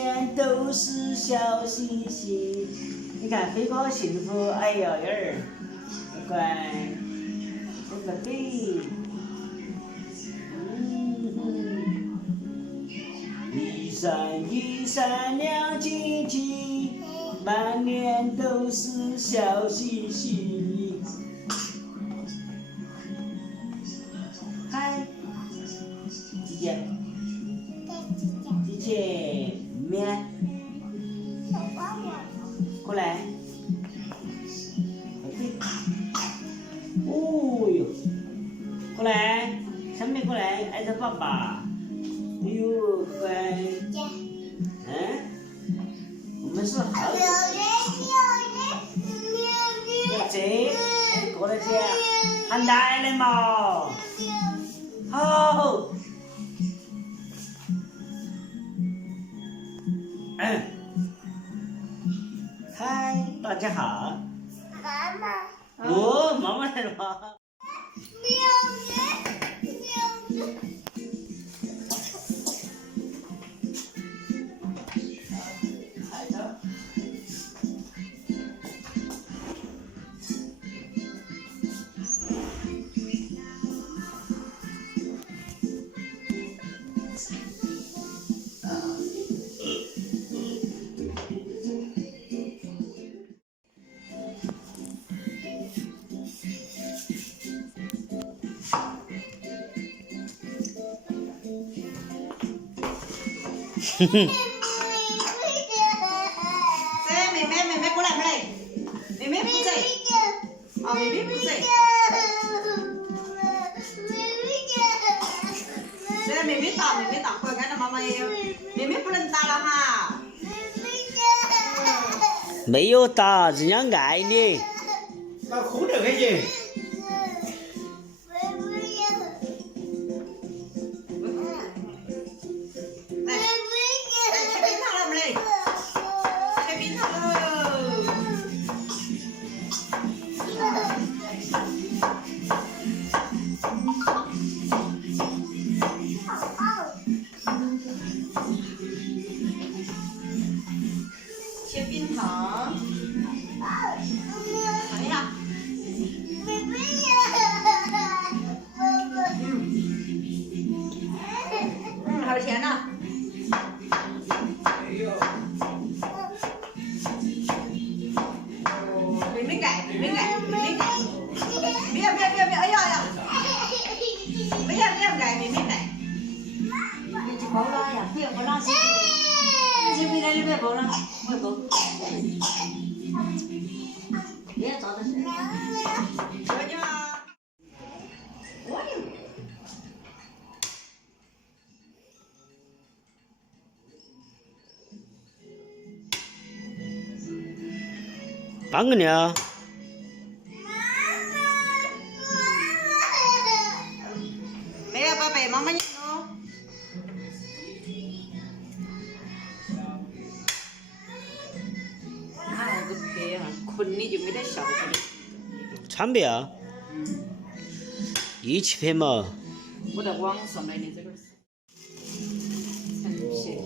年都是笑嘻嘻。你看飞哥幸福，哎呦燕儿，乖，这个对。一闪一闪亮晶晶，满脸都是笑嘻嘻。嗨，姐姐，姐姐，面，过来。哦哟，过来，小妹过来，挨着爸爸。哎呦，乖。我们是好。要这，过来这，喊奶奶嘛。好。嗨，大家好。妈妈。哦，妈妈来了吗？这妹妹过来没来？妹妹不在。啊，妹妹不在。这妹妹打，快看到妈妈也有。妹妹不能打了哈。没有打，人家爱你。那哭了可以。切冰糖。尝一下。好甜呐。妹妹盖，妹妹盖，妹妹盖。不要，哎呀！不要盖，妹妹盖。你去包了呀？不要包了，你回来你不要包了，我包。不要照着吃。我讲。帮个你啊。没有宝贝，妈妈你弄。那个拍啊，困的就没得效果的。唱不要？一起拍嘛。我在网上买的这个是陈皮。